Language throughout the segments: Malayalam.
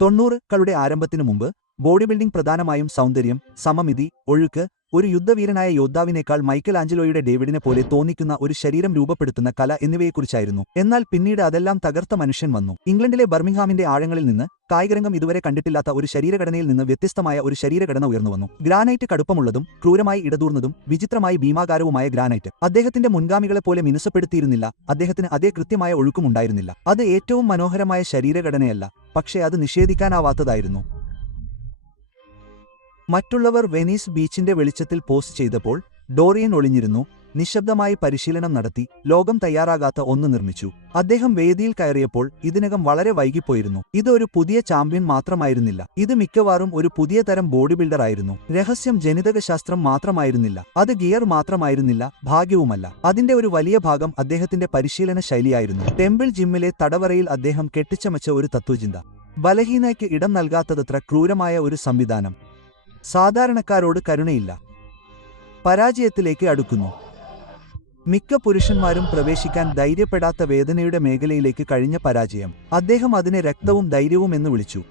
90കളുടെ ആരംഭത്തിനു മുമ്പ് ബോഡി ബിൽഡിംഗ് പ്രധാനമായും സൗന്ദര്യം, സമമിതി, ഒഴുക്ക്, ഒരു യുദ്ധവീരനായ യോദ്ധാവിനേക്കാൾ മൈക്കൽ ആഞ്ചലോയുടെ ഡേവിഡിനെ പോലെ തോന്നിക്കുന്ന ഒരു ശരീരം രൂപപ്പെടുത്തുന്ന കല എന്നിവയെക്കുറിച്ചായിരുന്നു. എന്നാൽ പിന്നീട് അതെല്ലാം തകർത്ത മനുഷ്യൻ വന്നു. ഇംഗ്ലണ്ടിലെ ബർമിംഗ്ഹാമിന്റെ ആഴങ്ങളിൽ നിന്ന് കായികരംഗം ഇതുവരെ കണ്ടിട്ടില്ലാത്ത ഒരു ശരീരഘടനയിൽ നിന്ന് വ്യത്യസ്തമായ ഒരു ശരീരഘടന ഉയർന്നുവന്നു. ഗ്രാനൈറ്റ് കടുപ്പമുള്ളതും ക്രൂരമായി ഇടതൂർന്നതും വിചിത്രമായി ഭീമാകാരവുമായ ഗ്രാനൈറ്റ് അദ്ദേഹത്തിന്റെ മുൻഗാമികളെപ്പോലെ മിനുസപ്പെടുത്തിയിരുന്നില്ല. അദ്ദേഹത്തിന് അതേ കൃത്യമായ ഒഴുക്കുമുണ്ടായിരുന്നില്ല. അത് ഏറ്റവും മനോഹരമായ ശരീരഘടനയല്ല, പക്ഷേ അത് നിഷേധിക്കാനാവാത്തതായിരുന്നു. മറ്റുള്ളവർ വെനീസ് ബീച്ചിന്റെ വെളിച്ചത്തിൽ പോസ്റ്റ് ചെയ്തപ്പോൾ ഡോറിയൻ ഒളിഞ്ഞിരുന്നു, നിശബ്ദമായി പരിശീലനം നടത്തി, ലോകം തയ്യാറാകാത്ത ഒന്ന് നിർമ്മിച്ചു. അദ്ദേഹം വേദിയിൽ കയറിയപ്പോൾ ഇതിനകം വളരെ വൈകിപ്പോയിരുന്നു. ഇത് ഒരു പുതിയ ചാമ്പ്യൻ മാത്രമായിരുന്നില്ല, ഇത് മിക്കവാറും ഒരു പുതിയ തരം ബോഡി ബിൽഡറായിരുന്നു. രഹസ്യം ജനിതകശാസ്ത്രം മാത്രമായിരുന്നില്ല, അത് ഗിയർ മാത്രമായിരുന്നില്ല, ഭാഗ്യവുമല്ല. അതിന്റെ ഒരു വലിയ ഭാഗം അദ്ദേഹത്തിന്റെ പരിശീലന ശൈലിയായിരുന്നു. ടെമ്പിൾ ജിമ്മിലെ തടവറയിൽ അദ്ദേഹം കെട്ടിച്ചമച്ച ഒരു തത്വചിന്ത, ബലഹീനയ്ക്ക് ഇടം നൽകാത്തതത്ര ക്രൂരമായ ഒരു സംവിധാനം, സാധാരണക്കാരോട് കരുണയില്ല, പരാജയത്തിലേക്ക് അടുക്കുന്നു. മിക്ക പുരുഷന്മാരും പ്രവേശിക്കാൻ ധൈര്യപ്പെടാത്ത വേദനയുടെ മേഖലയിലേക്ക് കഴിഞ്ഞ പരാജയം. അദ്ദേഹം അതിനെ രക്തവും ധൈര്യവും എന്ന് വിളിച്ചു.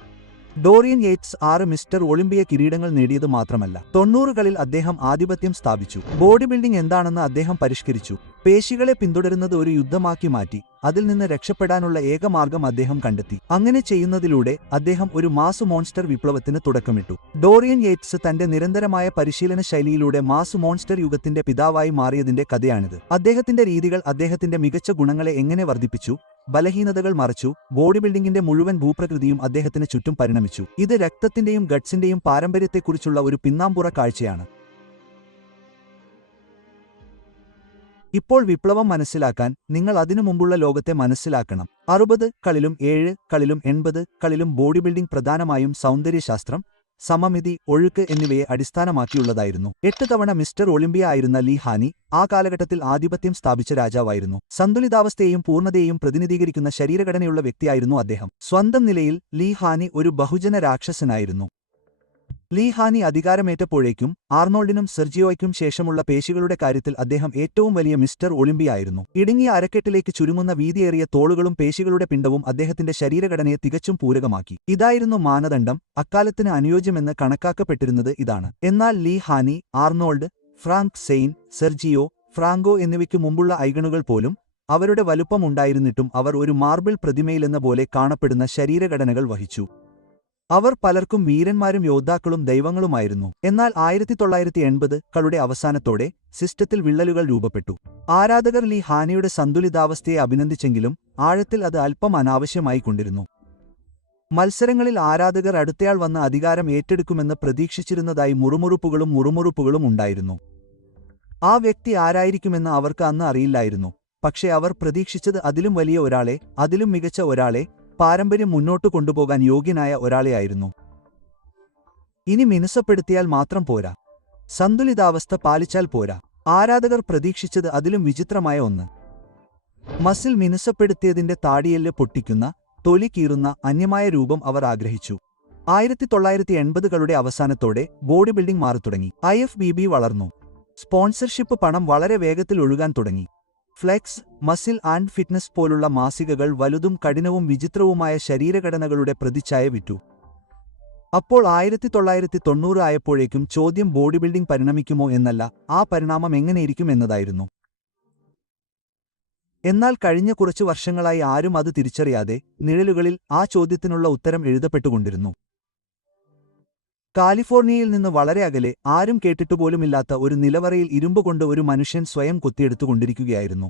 ഡോറിയൻ യേറ്റ്സ് 6 മിസ്റ്റർ ഒളിമ്പിയ കിരീടങ്ങൾ നേടിയത് മാത്രമല്ല, 90കളിൽ അദ്ദേഹം ആധിപത്യം സ്ഥാപിച്ചു. ബോഡി ബിൽഡിംഗ് എന്താണെന്ന് അദ്ദേഹം പരിഷ്കരിച്ചു. പേശികളെ പിന്തുടരുന്നത് ഒരു യുദ്ധമാക്കി മാറ്റി. അതിൽ നിന്ന് രക്ഷപ്പെടാനുള്ള ഏക മാർഗം അദ്ദേഹം കണ്ടെത്തി. അങ്ങനെ ചെയ്യുന്നതിലൂടെ അദ്ദേഹം ഒരു മാസ് മോൺസ്റ്റർ വിപ്ലവത്തിന് തുടക്കമിട്ടു. ഡോറിയൻ യേറ്റ്സ് തന്റെ നിരന്തരമായ പരിശീലന ശൈലിയിലൂടെ മാസ് മോൺസ്റ്റർ യുഗത്തിന്റെ പിതാവായി മാറിയതിന്റെ കഥയാണിത്. അദ്ദേഹത്തിന്റെ രീതികൾ അദ്ദേഹത്തിന്റെ മികച്ച ഗുണങ്ങളെ എങ്ങനെ വർദ്ധിപ്പിച്ചു, ബലഹീനതകൾ മറച്ചു. ബോഡി ബിൽഡിംഗിന്റെ മുഴുവൻ ഭൂപ്രകൃതിയും അദ്ദേഹത്തിന് ചുറ്റും പരിണമിച്ചു. ഇത് രക്തത്തിന്റെയും ഗട്സിന്റെയും പാരമ്പര്യത്തെക്കുറിച്ചുള്ള ഒരു പിന്നാമ്പുറ കാഴ്ചയാണ്. ഇപ്പോൾ വിപ്ലവം മനസ്സിലാക്കാൻ നിങ്ങൾ അതിനു മുമ്പുള്ള ലോകത്തെ മനസ്സിലാക്കണം. 60കളിലും 7കളിലും 80കളിലും ബോഡി ബിൽഡിംഗ് പ്രധാനമായും സൗന്ദര്യശാസ്ത്രം, സമമിതി, ഒഴുക്ക് എന്നിവയെ അടിസ്ഥാനമാക്കിയുള്ളതായിരുന്നു. 8 തവണ മിസ്റ്റർ ഒളിമ്പിയ ആയിരുന്ന ലീ ഹാനി ആ കാലഘട്ടത്തിൽ ആധിപത്യം സ്ഥാപിച്ച രാജാവായിരുന്നു. സന്തുലിതാവസ്ഥയെയും പൂർണ്ണതയെയും പ്രതിനിധീകരിക്കുന്ന ശരീരഘടനയുള്ള വ്യക്തിയായിരുന്നു അദ്ദേഹം. സ്വന്തം നിലയിൽ ലീ ഹാനി ഒരു ബഹുജന രാക്ഷസനായിരുന്നു. ലീ ഹാനി അധികാരമേറ്റപ്പോഴേക്കും ആർണോൾഡിനും സെർജിയോയ്ക്കും ശേഷമുള്ള പേശികളുടെ കാര്യത്തിൽ അദ്ദേഹം ഏറ്റവും വലിയ മിസ്റ്റർ ഒളിമ്പിയ ആയിരുന്നു. ഇടുങ്ങിയ അരക്കെട്ടിലേക്ക് ചുരുങ്ങുന്ന വീതിയേറിയ തോളുകളും പേശികളുടെ പിണ്ടവും അദ്ദേഹത്തിന്റെ ശരീരഘടനയെ തികച്ചും പൂരകമാക്കി. ഇതായിരുന്നു മാനദണ്ഡം. അക്കാലത്തിന് അനുയോജ്യമെന്ന് കണക്കാക്കപ്പെട്ടിരുന്നത് ഇതാണ്. എന്നാൽ ലീ ഹാനി, ആർണോൾഡ്, ഫ്രാങ്ക് സെയിൻ, സെർജിയോ, ഫ്രാങ്കോ എന്നിവയ്ക്കു മുമ്പുള്ള ഐഗണുകൾ പോലും അവരുടെ വലുപ്പമുണ്ടായിരുന്നിട്ടും അവർ ഒരു മാർബിൾ പ്രതിമയിലെന്ന പോലെ കാണപ്പെടുന്ന ശരീരഘടനകൾ വഹിച്ചു. അവർ പലർക്കും വീരന്മാരും യോദ്ധാക്കളും ദൈവങ്ങളുമായിരുന്നു. എന്നാൽ 1980കളുടെ അവസാനത്തോടെ സിസ്റ്റത്തിൽ വിള്ളലുകൾ രൂപപ്പെട്ടു. ആരാധകർ ലീ ഹാനിയുടെ സന്തുലിതാവസ്ഥയെ അഭിനന്ദിച്ചെങ്കിലും ആഴത്തിൽ അത് അല്പം അനാവശ്യമായിക്കൊണ്ടിരുന്നു. മത്സരങ്ങളിൽ ആരാധകർ അടുത്തയാൾ വന്ന് അധികാരം ഏറ്റെടുക്കുമെന്ന് പ്രതീക്ഷിച്ചിരുന്നതായി മുറുമുറുപ്പുകളും ഉണ്ടായിരുന്നു. ആ വ്യക്തി ആരായിരിക്കുമെന്ന് അവർക്ക് അന്ന് അറിയില്ലായിരുന്നു. പക്ഷേ അവർ പ്രതീക്ഷിച്ചത് അതിലും വലിയ ഒരാളെ, അതിലും മികച്ച ഒരാളെ, പാരമ്പര്യം മുന്നോട്ടു കൊണ്ടുപോകാൻ യോഗ്യനായ ഒരാളെയായിരുന്നു. ഇനി മിനുസപ്പെടുത്തിയാൽ മാത്രം പോരാ, സന്തുലിതാവസ്ഥ പാലിച്ചാൽ പോരാ. ആരാധകർ പ്രതീക്ഷിച്ചത് അതിലും വിചിത്രമായ ഒന്ന്. മസിൽ മിനുസപ്പെടുത്തിയതിന്റെ താടിയെല്ല് പൊട്ടിക്കുന്ന, തൊലി കീറുന്ന അന്യമായ രൂപം അവർ ആഗ്രഹിച്ചു. 1980കളുടെ അവസാനത്തോടെ ബോഡി ബിൽഡിംഗ് മാറിത്തുടങ്ങി. IFBB വളർന്നു. സ്പോൺസർഷിപ്പ് പണം വളരെ വേഗത്തിൽ ഒഴുകാൻ തുടങ്ങി. ഫ്ലെക്സ്, മസിൽ ആൻഡ് ഫിറ്റ്നസ് പോലുള്ള മാസികകൾ വലുതും കഠിനവും വിചിത്രവുമായ ശരീരഘടനകളുടെ പ്രതിച്ഛായ വിറ്റു. അപ്പോൾ 1990 ആയപ്പോഴേക്കും ചോദ്യം ബോഡി ബിൽഡിംഗ് പരിണമിക്കുമോ എന്നല്ല, ആ പരിണാമം എങ്ങനെയിരിക്കും എന്നതായിരുന്നു. എന്നാൽ കഴിഞ്ഞ കുറച്ചു വർഷങ്ങളായി ആരും അത് തിരിച്ചറിയാതെ നിഴലുകളിൽ ആ ചോദ്യത്തിനുള്ള ഉത്തരം എഴുതപ്പെട്ടുകൊണ്ടിരുന്നു. കാലിഫോർണിയയിൽ നിന്ന് വളരെ അകലെ, ആരും കേട്ടിട്ടുപോലുമില്ലാത്ത ഒരു നിലവറയിൽ ഇരുമ്പുകൊണ്ട് ഒരു മനുഷ്യൻ സ്വയം കൊത്തിയെടുത്തുകൊണ്ടിരിക്കുകയായിരുന്നു.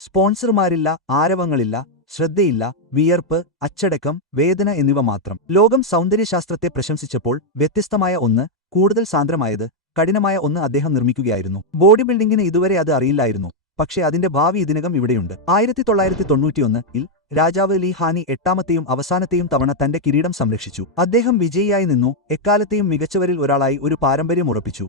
സ്പോൺസർമാരില്ല, ആരവങ്ങളില്ല, ശ്രദ്ധയില്ല, വിയർപ്പ്, അച്ചടക്കം, വേദന എന്നിവ മാത്രം. ലോകം സൗന്ദര്യശാസ്ത്രത്തെ പ്രശംസിച്ചപ്പോൾ വ്യത്യസ്തമായ ഒന്ന്, കൂടുതൽ സാന്ദ്രമായത്, കഠിനമായ ഒന്ന് അദ്ദേഹം നിർമ്മിക്കുകയായിരുന്നു. ബോഡി ബിൽഡിംഗിന് ഇതുവരെ അത് അറിയില്ലായിരുന്നു. പക്ഷേ അതിന്റെ ഭാവി ഇതിനകം ഇവിടെയുണ്ട്. 1991-ൽ രാജാവ് ലീ ഹാനി 8ാമത്തെയും അവസാനത്തെയും തവണ തന്റെ കിരീടം സംരക്ഷിച്ചു. അദ്ദേഹം വിജയിയായി നിന്നു, എക്കാലത്തെയും മികച്ചവരിൽ ഒരാളായി ഒരു പാരമ്പര്യം ഉറപ്പിച്ചു.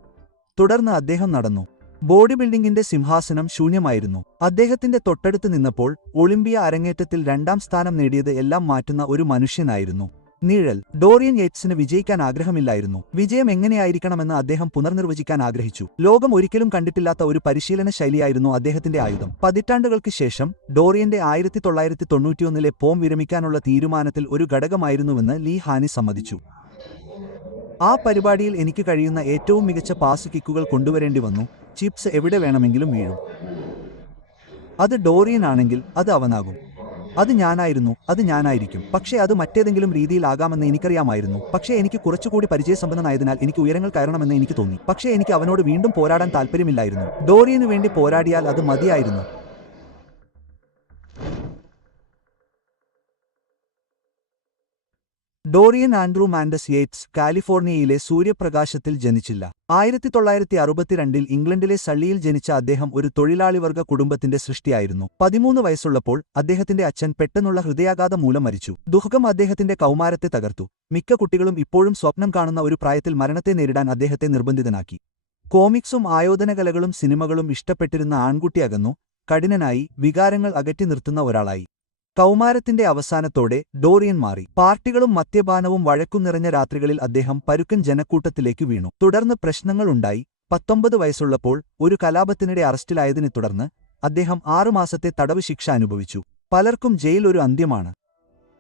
തുടർന്ന് അദ്ദേഹം നടന്നു. ബോഡി ബിൽഡിംഗിന്റെ സിംഹാസനം ശൂന്യമായിരുന്നു. അദ്ദേഹത്തിന്റെ തൊട്ടടുത്ത് നിന്നപ്പോൾ ഒളിമ്പിയ അരങ്ങേറ്റത്തിൽ 2ാം സ്ഥാനം നേടിയത് എല്ലാം മാറ്റുന്ന ഒരു മനുഷ്യനായിരുന്നു. നിഴൽ. ഡോറിയൻ യേറ്റ്സിന് വിജയിക്കാൻ ആഗ്രഹമില്ലായിരുന്നു. വിജയം എങ്ങനെയായിരിക്കണമെന്ന് അദ്ദേഹം പുനർനിർവചിക്കാൻ ആഗ്രഹിച്ചു. ലോകം ഒരിക്കലും കണ്ടിട്ടില്ലാത്ത ഒരു പരിശീലന ശൈലിയായിരുന്നു അദ്ദേഹത്തിന്റെ ആയുധം. പതിറ്റാണ്ടുകൾക്ക് ശേഷം ഡോറിയന്റെ 1991 പോം വിരമിക്കാനുള്ള തീരുമാനത്തിൽ ഒരു ഘടകമായിരുന്നുവെന്ന് ലീ ഹാനി സമ്മതിച്ചു. ആ പരിപാടിയിൽ എനിക്ക് കഴിയുന്ന ഏറ്റവും മികച്ച പാസ് കിക്കുകൾ കൊണ്ടുവരേണ്ടി വന്നു. ചിപ്സ് എവിടെ വേണമെങ്കിലും വീഴും. അത് ഡോറിയൻ ആണെങ്കിൽ അത് അവനാകും. അത് ഞാനായിരിക്കും. പക്ഷേ അത് മറ്റേതെങ്കിലും രീതിയിൽ ആകാമെന്ന് എനിക്കറിയാമായിരുന്നു. പക്ഷേ എനിക്ക് കുറച്ചുകൂടി പരിചയസമ്പന്നനായതിനാൽ എനിക്ക് ഉയരങ്ങൾ കയറണമെന്ന് എനിക്ക് തോന്നി. പക്ഷേ എനിക്ക് അവനോട് വീണ്ടും പോരാടാൻ താൽപ്പര്യമില്ലായിരുന്നു. ഡോറിയനു വേണ്ടി പോരാടിയാൽ അത് മതിയായിരുന്നു. ഡോറിയൻ ആൻഡ്രൂ മാൻഡസ് യേറ്റ്സ് കാലിഫോർണിയയിലെ സൂര്യപ്രകാശത്തിൽ ജനിച്ചില്ല. 1962 ഇംഗ്ലണ്ടിലെ സള്ളിയിൽ ജനിച്ച അദ്ദേഹം ഒരു തൊഴിലാളിവർഗ കുടുംബത്തിന്റെ സൃഷ്ടിയായിരുന്നു. 13 വയസ്സുള്ളപ്പോൾ അദ്ദേഹത്തിന്റെ അച്ഛൻ പെട്ടെന്നുള്ള ഹൃദയാഘാതം മൂലം മരിച്ചു. ദുഃഖം അദ്ദേഹത്തിന്റെ കൗമാരത്തെ തകർത്തു. മിക്ക കുട്ടികളും ഇപ്പോഴും സ്വപ്നം കാണുന്ന ഒരു പ്രായത്തിൽ മരണത്തെ നേരിടാൻ അദ്ദേഹത്തെ നിർബന്ധിതനാക്കി. കോമിക്സും ആയോധനകലകളും സിനിമകളും ഇഷ്ടപ്പെട്ടിരുന്ന ആൺകുട്ടി അകന്നു, കഠിനനായി, വികാരങ്ങൾ അകറ്റി നിർത്തുന്ന ഒരാളായി. കൗമാരത്തിന്റെ അവസാനത്തോടെ ഡോറിയൻ മാറി. പാർട്ടികളും മദ്യപാനവും വഴക്കും നിറഞ്ഞ രാത്രികളിൽ അദ്ദേഹം പരുക്കൻ ജനക്കൂട്ടത്തിലേക്ക് വീണു. തുടർന്ന് പ്രശ്നങ്ങളുണ്ടായി. 19 വയസ്സുള്ളപ്പോൾ ഒരു കലാപത്തിനിടെ അറസ്റ്റിലായതിനെ തുടർന്ന് അദ്ദേഹം 6 മാസത്തെ തടവ് ശിക്ഷ അനുഭവിച്ചു. പലർക്കും ജയിൽ ഒരു അന്ത്യമാണ്.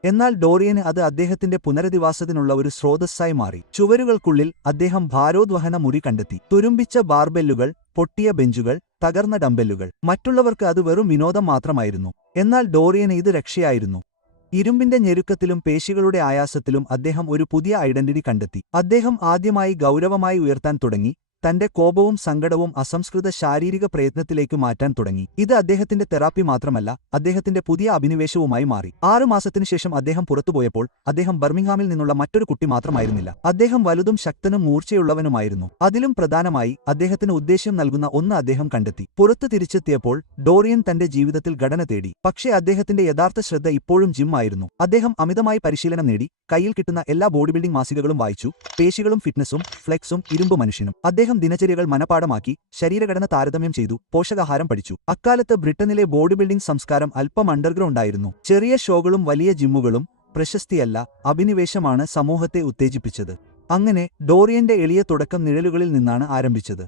എന്നാൽ ഡോറിയന് അത് അദ്ദേഹത്തിന്റെ പുനരധിവാസത്തിനുള്ള ഒരു സ്രോതസ്സായി മാറി. ചുവരുകൾക്കുള്ളിൽ അദ്ദേഹം ഭാരോദ്വഹന മുറി കണ്ടെത്തി. തുരുമ്പിച്ച ബാർബെല്ലുകൾ, പൊട്ടിയ ബെഞ്ചുകൾ, തകർന്ന ഡംബെല്ലുകൾ. മറ്റുള്ളവർക്ക് അത് വെറും വിനോദം മാത്രമായിരുന്നു. എന്നാൽ ഡോറിയന് ഇത് രക്ഷയായിരുന്നു. ഇരുമ്പിന്റെ ഞെരുക്കത്തിലും പേശികളുടെ ആയാസത്തിലും അദ്ദേഹം ഒരു പുതിയ ഐഡന്റിറ്റി കണ്ടെത്തി. അദ്ദേഹം ആദ്യമായി ഗൗരവമായി ഉയർത്താൻ തുടങ്ങി. തന്റെ കോപവും സങ്കടവും അസംസ്കൃത ശാരീരിക പ്രയത്നത്തിലേക്ക് മാറ്റാൻ തുടങ്ങി. ഇത് അദ്ദേഹത്തിന്റെ തെറാപ്പി മാത്രമല്ല, അദ്ദേഹത്തിന്റെ പുതിയ അഭിനിവേശവുമായി മാറി. 6 മാസത്തിനു ശേഷം അദ്ദേഹം പുറത്തുപോയപ്പോൾ അദ്ദേഹം ബർമിംഗ്ഹാമിൽ നിന്നുള്ള മറ്റൊരു കുട്ടി മാത്രമായിരുന്നില്ല. അദ്ദേഹം വലുതും ശക്തനും മൂർച്ചയുള്ളവനുമായിരുന്നു. അതിലും പ്രധാനമായി അദ്ദേഹത്തിന് ഉദ്ദേശ്യം നൽകുന്ന ഒന്ന് അദ്ദേഹം കണ്ടെത്തി. പുറത്തു തിരിച്ചെത്തിയപ്പോൾ ഡോറിയൻ തന്റെ ജീവിതത്തിൽ ഘടന തേടി. പക്ഷേ അദ്ദേഹത്തിന്റെ യഥാർത്ഥ ശ്രദ്ധ ഇപ്പോഴും ജിം ആയിരുന്നു. അദ്ദേഹം അമിതമായി പരിശീലനം നേടി. കയ്യിൽ കിട്ടുന്ന എല്ലാ ബോഡി ബിൽഡിംഗ് മാസികകളും വായിച്ചു. പേശികളും ഫിറ്റ്നസും ഫ്ലെക്സും ഇരുമ്പ് മനുഷ്യനും. അദ്ദേഹം ദിനചര്യകൾ മനപാഠമാക്കി, ശരീരഘടന താരതമ്യം ചെയ്തു, പോഷകാഹാരം പഠിച്ചു. അക്കാലത്ത് ബ്രിട്ടനിലെ ബോഡി ബിൽഡിംഗ് സംസ്കാരം അല്പം അണ്ടർഗ്രൗണ്ട് ആയിരുന്നു. ചെറിയ ഷോകളും വലിയ ജിമ്മുകളും പ്രശസ്തിയല്ല, അഭിനിവേശമാണ് സമൂഹത്തെ ഉത്തേജിപ്പിച്ചത്. അങ്ങനെ ഡോറിയന്റെ എളിയ തുടക്കം നിഴലുകളിൽ നിന്നാണ് ആരംഭിച്ചത്.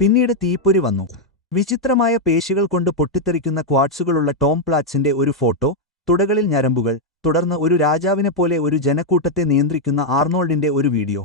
പിന്നീട് തീപ്പൊരി വന്നു. വിചിത്രമായ പേശികൾ കൊണ്ട് പൊട്ടിത്തെറിക്കുന്ന ക്വാഡ്സുകളുള്ള ടോം പ്ലാറ്റ്സിന്റെ ഒരു ഫോട്ടോ, തുടകളിൽ ഞരമ്പുകൾ, തുടർന്ന് ഒരു രാജാവിനെപ്പോലെ ഒരു ജനക്കൂട്ടത്തെ നിയന്ത്രിക്കുന്ന ആർണോൾഡിന്റെ ഒരു വീഡിയോ.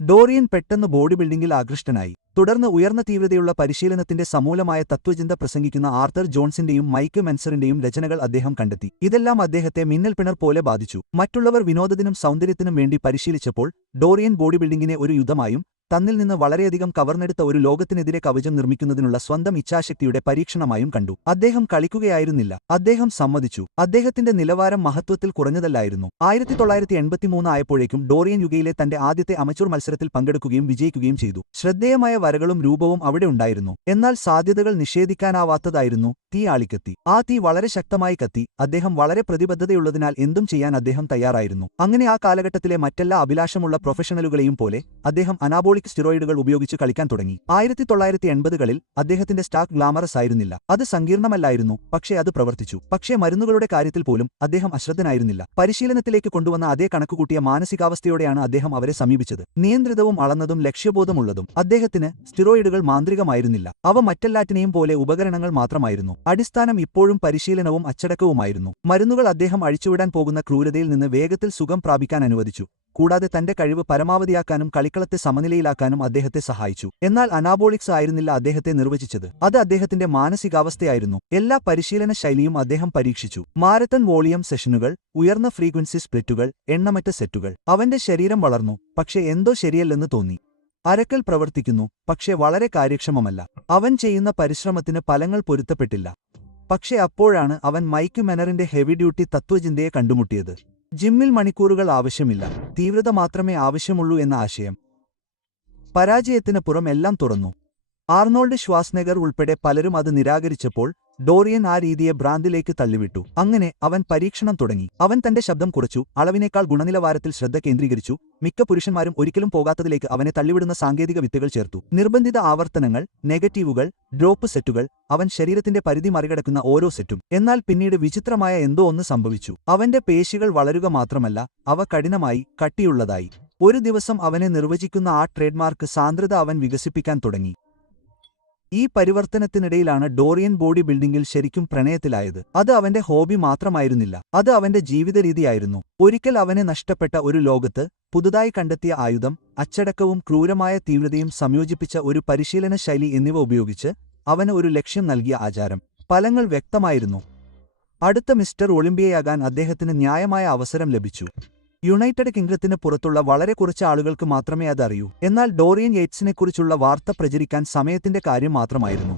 ഡോറിയൻ പെട്ടെന്ന് ബോഡി ബിൽഡിംഗിൽ ആകൃഷ്ടനായി. തുടർന്ന് ഉയർന്ന തീവ്രതയുള്ള പരിശീലനത്തിന്റെ സമൂലമായ തത്വചിന്ത പ്രസംഗിക്കുന്ന ആർതർ ജോൺസിന്റെയും മൈക്ക് മെൻസറിന്റെയും രചനകൾ അദ്ദേഹം കണ്ടെത്തി. ഇതെല്ലാം അദ്ദേഹത്തെ മിന്നൽപ്പിണർ പോലെ ബാധിച്ചു. മറ്റുള്ളവർ വിനോദത്തിനും സൗന്ദര്യത്തിനും വേണ്ടി പരിശീലിച്ചപ്പോൾ ഡോറിയൻ ബോഡി ബിൽഡിംഗിനെ ഒരു യുദ്ധമായും തന്നിൽ നിന്ന് വളരെയധികം കവർന്നെടുത്ത ഒരു ലോകത്തിനെതിരെ കവചം നിർമ്മിക്കുന്നതിനുള്ള സ്വന്തം ഇച്ഛാശക്തിയുടെ പരീക്ഷണമായും കണ്ടു. അദ്ദേഹം കളിക്കുകയായിരുന്നില്ല. അദ്ദേഹം സമ്മതിച്ചു. അദ്ദേഹത്തിന്റെ നിലവാരം മഹത്വത്തിൽ കുറഞ്ഞതല്ലായിരുന്നു. 1983 ആയപ്പോഴേക്കും ഡോറിയൻ യുകയിലെ തന്റെ ആദ്യത്തെ അമച്വർ മത്സരത്തിൽ പങ്കെടുക്കുകയും വിജയിക്കുകയും ചെയ്തു. ശ്രദ്ധേയമായ വരകളും രൂപവും അവിടെ ഉണ്ടായിരുന്നു. എന്നാൽ സാധ്യതകൾ നിഷേധിക്കാനാവാത്തതായിരുന്നു. തീ ആളിക്കത്തി. ആ തീ വളരെ ശക്തമായി കത്തി. അദ്ദേഹം വളരെ പ്രതിബദ്ധതയുള്ളതിനാൽ എന്തും ചെയ്യാൻ അദ്ദേഹം തയ്യാറായിരുന്നു. അങ്ങനെ ആ കാലഘട്ടത്തിലെ മറ്റെല്ലാ അഭിലാഷമുള്ള പ്രൊഫഷണലുകളെയും പോലെ അദ്ദേഹം അനാബോളിക് സ്റ്റിറോയിഡുകൾ ഉപയോഗിച്ച് കളിക്കാൻ തുടങ്ങി. 1980കളിൽ അദ്ദേഹത്തിന്റെ സ്റ്റാക്ക് ഗ്ലാമറസ് ആയിരുന്നില്ല. അത് സങ്കീർണമല്ലായിരുന്നു, പക്ഷേ അത് പ്രവർത്തിച്ചു. പക്ഷേ മരുന്നുകളുടെ കാര്യത്തിൽ പോലും അദ്ദേഹം അശ്രദ്ധനായിരുന്നില്ല. പരിശീലനത്തിലേക്ക് കൊണ്ടുവന്ന അതേ കണക്കുകൂട്ടിയ മാനസികാവസ്ഥയോടെയാണ് അദ്ദേഹം അവരെ സമീപിച്ചത്. നിയന്ത്രിതവും അളന്നതും ലക്ഷ്യബോധമുള്ളതും. അദ്ദേഹത്തിന് സ്റ്റിറോയിഡുകൾ മാന്ത്രികമായിരുന്നില്ല. അവ മറ്റെല്ലാറ്റിനെയും പോലെ ഉപകരണങ്ങൾ മാത്രമായിരുന്നു. അടിസ്ഥാനം ഇപ്പോഴും പരിശീലനവും അച്ചടക്കവുമായിരുന്നു. മരുന്നുകൾ അദ്ദേഹം അഴിച്ചുവിടാൻ പോകുന്ന ക്രൂരതയിൽ നിന്ന് വേഗത്തിൽ സുഖം പ്രാപിക്കാൻ അനുവദിച്ചു. കൂടാതെ തന്റെ കഴിവ് പരമാവധിയാക്കാനും കളിക്കളത്തെ സമനിലയിലാക്കാനും അദ്ദേഹത്തെ സഹായിച്ചു. എന്നാൽ അനാബോളിക്സ് ആയിരുന്നില്ല അദ്ദേഹത്തെ നിർവചിച്ചത്. അത് അദ്ദേഹത്തിന്റെ മാനസികാവസ്ഥയായിരുന്നു. എല്ലാ പരിശീലന ശൈലിയും അദ്ദേഹം പരീക്ഷിച്ചു. മാരത്തൺ വോളിയം സെഷനുകൾ, ഉയർന്ന ഫ്രീക്വൻസി സ്പ്ലിറ്റുകൾ, എണ്ണമറ്റ സെറ്റുകൾ. അവന്റെ ശരീരം വളർന്നു, പക്ഷേ എന്തോ ശരിയല്ലെന്ന് തോന്നി. അരക്കൽ പ്രവർത്തിക്കുന്നു, പക്ഷേ വളരെ കാര്യക്ഷമമല്ല. അവൻ ചെയ്യുന്ന പരിശ്രമത്തിന് ഫലങ്ങൾ പൊരുത്തപ്പെട്ടില്ല. പക്ഷേ അപ്പോഴാണ് അവൻ മൈക്ക് മെനറിന്റെ ഹെവി ഡ്യൂട്ടി തത്വചിന്തയെ കണ്ടുമുട്ടിയത്. ജിമ്മിൽ മണിക്കൂറുകൾ ആവശ്യമില്ല, തീവ്രത മാത്രമേ ആവശ്യമുള്ളൂ എന്ന ആശയം. പരാജയത്തിന് പുറം എല്ലാം തുറന്നു. ആർണോൾഡ് ഷ്വാസ്നെഗർ ഉൾപ്പെടെ പലരും അത് നിരാകരിച്ചപ്പോൾ ഡോറിയൻ ആ രീതിയെ ഭ്രാന്തിലേക്ക് തള്ളിവിട്ടു. അങ്ങനെ അവൻ പരീക്ഷണം തുടങ്ങി. അവൻ തന്റെ ശബ്ദം കുറച്ചു, അളവിനേക്കാൾ ഗുണനിലവാരത്തിൽ ശ്രദ്ധ കേന്ദ്രീകരിച്ചു, മിക്ക പുരുഷന്മാരും ഒരിക്കലും പോകാത്തതിലേക്ക് അവനെ തള്ളിവിടുന്ന സാങ്കേതിക വിദ്യകൾ ചേർത്തു. നിർബന്ധിത ആവർത്തനങ്ങൾ, നെഗറ്റീവുകൾ, ഡ്രോപ്പ് സെറ്റുകൾ, അവൻ ശരീരത്തിന്റെ പരിധി മറികടക്കുന്ന ഓരോ സെറ്റും. എന്നാൽ പിന്നീട് വിചിത്രമായ എന്തോ ഒന്ന് സംഭവിച്ചു. അവന്റെ പേശികൾ വളരുക മാത്രമല്ല, അവ കഠിനമായി, കട്ടിയുള്ളതായി. ഒരു ദിവസം അവനെ നിർവചിക്കുന്ന ആ ട്രേഡ്മാർക്ക് സാന്ദ്രത അവൻ വികസിപ്പിക്കാൻ തുടങ്ങി. ഈ പരിവർത്തനത്തിനിടയിലാണ് ഡോറിയൻ ബോഡി ബിൽഡിംഗിൽ ശരിക്കും പ്രണയത്തിലായത്. അത് അവന്റെ ഹോബി മാത്രമായിരുന്നില്ല, അത് അവന്റെ ജീവിതരീതിയായിരുന്നു. ഒരിക്കൽ അവനെ നഷ്ടപ്പെട്ട ഒരു ലോകത്ത് പുതുതായി കണ്ടെത്തിയ ആയുധം, അച്ചടക്കവും ക്രൂരമായ തീവ്രതയും സംയോജിപ്പിച്ച ഒരു പരിശീലന ശൈലി എന്നിവ ഉപയോഗിച്ച് അവന് ഒരു ലക്ഷ്യം നൽകിയ ആചാരം. ഫലങ്ങൾ വ്യക്തമായിരുന്നു. അടുത്ത മിസ്റ്റർ ഒളിമ്പിയയാകാൻ അദ്ദേഹത്തിന് ന്യായമായ അവസരം ലഭിച്ചു. യുണൈറ്റഡ് കിങ്ഡത്തിന് പുറത്തുള്ള വളരെ കുറച്ച് ആളുകൾക്ക് മാത്രമേ അത് അറിയൂ. എന്നാൽ ഡോറിയൻ യേറ്റ്സിനെക്കുറിച്ചുള്ള വാർത്ത പ്രചരിക്കാൻ സമയത്തിന്റെ കാര്യം മാത്രമായിരുന്നു.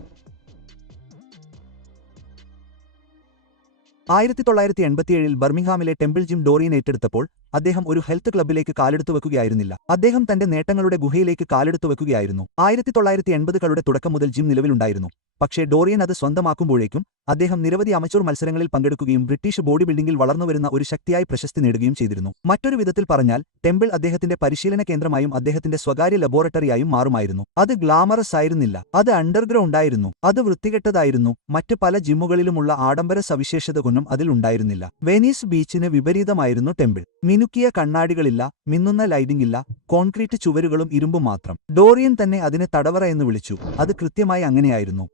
1987 ബർമിംഗ്ഹാമിലെ ടെമ്പിൾ ജിം ഡോറിയൻ ഏറ്റെടുത്തപ്പോൾ അദ്ദേഹം ഒരു ഹെൽത്ത് ക്ലബ്ബിലേക്ക് കാലെടുത്തു വെക്കുകയായിരുന്നില്ല. അദ്ദേഹം തന്റെ നേട്ടങ്ങളുടെ ഗുഹയിലേക്ക് കാലെടുത്തു വെക്കുകയായിരുന്നു. 1980കളുടെ തുടക്കം മുതൽ ജിം നിലവിലുണ്ടായിരുന്നു. പക്ഷേ ഡോറിയൻ അത് സ്വന്തമാക്കുമ്പോഴേക്കും അദ്ദേഹം നിരവധി അമച്വർ മത്സരങ്ങളിൽ പങ്കെടുക്കുകയും ബ്രിട്ടീഷ് ബോഡി ബിൽഡിംഗിൽ വളർന്നുവരുന്ന ഒരു ശക്തിയായി പ്രശസ്തി നേടുകയും ചെയ്തിരുന്നു. മറ്റൊരു വിധത്തിൽ പറഞ്ഞാൽ, ടെമ്പിൾ അദ്ദേഹത്തിന്റെ പരിശീലന കേന്ദ്രമായും അദ്ദേഹത്തിന്റെ സ്വകാര്യ ലബോറട്ടറിയായും മാറുമായിരുന്നു. അത് ഗ്ലാമറസ് ആയിരുന്നില്ല, അത് അണ്ടർഗ്രൗണ്ട് ആയിരുന്നു, അത് വൃത്തികെട്ടതായിരുന്നു. മറ്റ് പല ജിമ്മുകളിലുമുള്ള ആഡംബര സവിശേഷതകൊന്നും അതിൽ ഉണ്ടായിരുന്നില്ല. Venice ബീച്ചിന് വിപരീതമായിരുന്നു temple. മിനുക്കിയ കണ്ണാടികളില്ല, മിന്നുന്ന ലൈറ്റിംഗ് ഇല്ല, കോൺക്രീറ്റ് ചുവരുകളും ഇരുമ്പും മാത്രം. ഡോറിയൻ തന്നെ അതിനെ തടവറ എന്ന് വിളിച്ചു. അത് കൃത്യമായി അങ്ങനെയായിരുന്നു.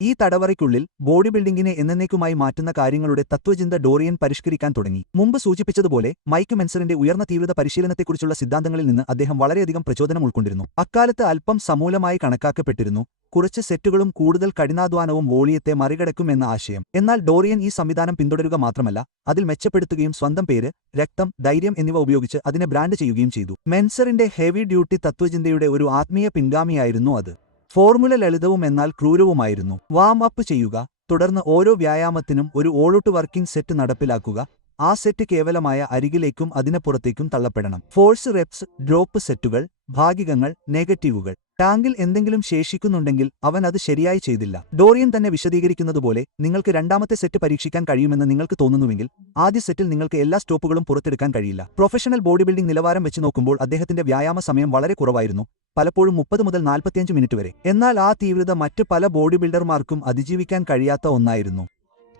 ഈ തടവറയ്ക്കുള്ളിൽ ബോഡി ബിൽഡിംഗിനെ എന്നേക്കുമായി മാറ്റുന്ന കാര്യങ്ങളുടെ തത്വചിന്ത ഡോറിയൻ പരിഷ്കരിക്കാൻ തുടങ്ങി. മുമ്പ് സൂചിപ്പിച്ചതുപോലെ മൈക്ക് മെൻസറിന്റെ ഉയർന്ന തീവ്രത പരിശീലനത്തെക്കുറിച്ചുള്ള സിദ്ധാന്തങ്ങളിൽ നിന്ന് അദ്ദേഹം വളരെയധികം പ്രചോദനം ഉൾക്കൊണ്ടിരുന്നു. അക്കാലത്ത് അല്പം സമൂലമായി കണക്കാക്കപ്പെട്ടിരുന്നു കുറച്ച് സെറ്റുകളും കൂടുതൽ കഠിനാധ്വാനവും വോളിയത്തെ മറികടക്കും എന്ന ആശയം. എന്നാൽ ഡോറിയൻ ഈ സംവിധാനം പിന്തുടരുക മാത്രമല്ല, അതിൽ മെച്ചപ്പെടുത്തുകയും സ്വന്തം പേര്, രക്തം, ധൈര്യം എന്നിവ ഉപയോഗിച്ച് അതിനെ ബ്രാൻഡ് ചെയ്യുകയും ചെയ്തു. മെൻസറിന്റെ ഹെവി ഡ്യൂട്ടി തത്വചിന്തയുടെ ഒരു ആത്മീയ പിൻഗാമിയായിരുന്നു അത്. ഫോർമുല ലളിതവും എന്നാൽ ക്രൂരവുമായിരുന്നു. വാം അപ്പ് ചെയ്യുക, തുടർന്ന് ഓരോ വ്യായാമത്തിനും ഒരു ഓൾഔട്ട് വർക്കിംഗ് സെറ്റ് നടപ്പിലാക്കുക. ആ സെറ്റ് കേവലമായ അരികിലേക്കും അതിനപ്പുറത്തേക്കും തള്ളപ്പെടണം. ഫോഴ്സ് റെപ്സ്, ഡ്രോപ്പ് സെറ്റുകൾ, ഭാഗികങ്ങൾ, നെഗറ്റീവുകൾ. ടാങ്കിൽ എന്തെങ്കിലും ശേഷിക്കുന്നുണ്ടെങ്കിൽ അവൻ അത് ശരിയായി ചെയ്തില്ല. ഡോറിയൻ തന്നെ വിശദീകരിക്കുന്നതുപോലെ, നിങ്ങൾക്ക് രണ്ടാമത്തെ സെറ്റ് പരീക്ഷിക്കാൻ കഴിയുമെന്ന് നിങ്ങൾക്ക് തോന്നുന്നുവെങ്കിൽ ആദ്യ സെറ്റിൽ നിങ്ങൾക്ക് എല്ലാ സ്റ്റോപ്പുകളും പുറത്തെടുക്കാൻ കഴിയില്ല. പ്രൊഫഷണൽ ബോഡി ബിൽഡിംഗ് നിലവാരം വെച്ച് നോക്കുമ്പോൾ അദ്ദേഹത്തിന്റെ വ്യായാമ സമയം വളരെ കുറവായിരുന്നു, പലപ്പോഴും 30 മുതൽ 45 മിനിറ്റ് വരെ. എന്നാൽ ആ തീവ്രത മറ്റ് പല ബോഡി ബിൽഡർമാർക്കും അതിജീവിക്കാൻ കഴിയാത്ത ഒന്നായിരുന്നു.